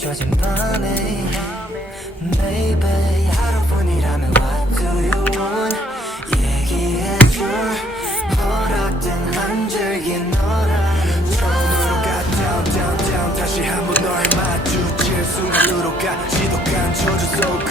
잊혀진 밤에 Baby 하루뿐이라면 What do you want 얘기해줘 허락된 한 줄기 너라는 처음으로 가 down down down 다시 한번 널 마주칠 순간으로 가 지독한 저주 속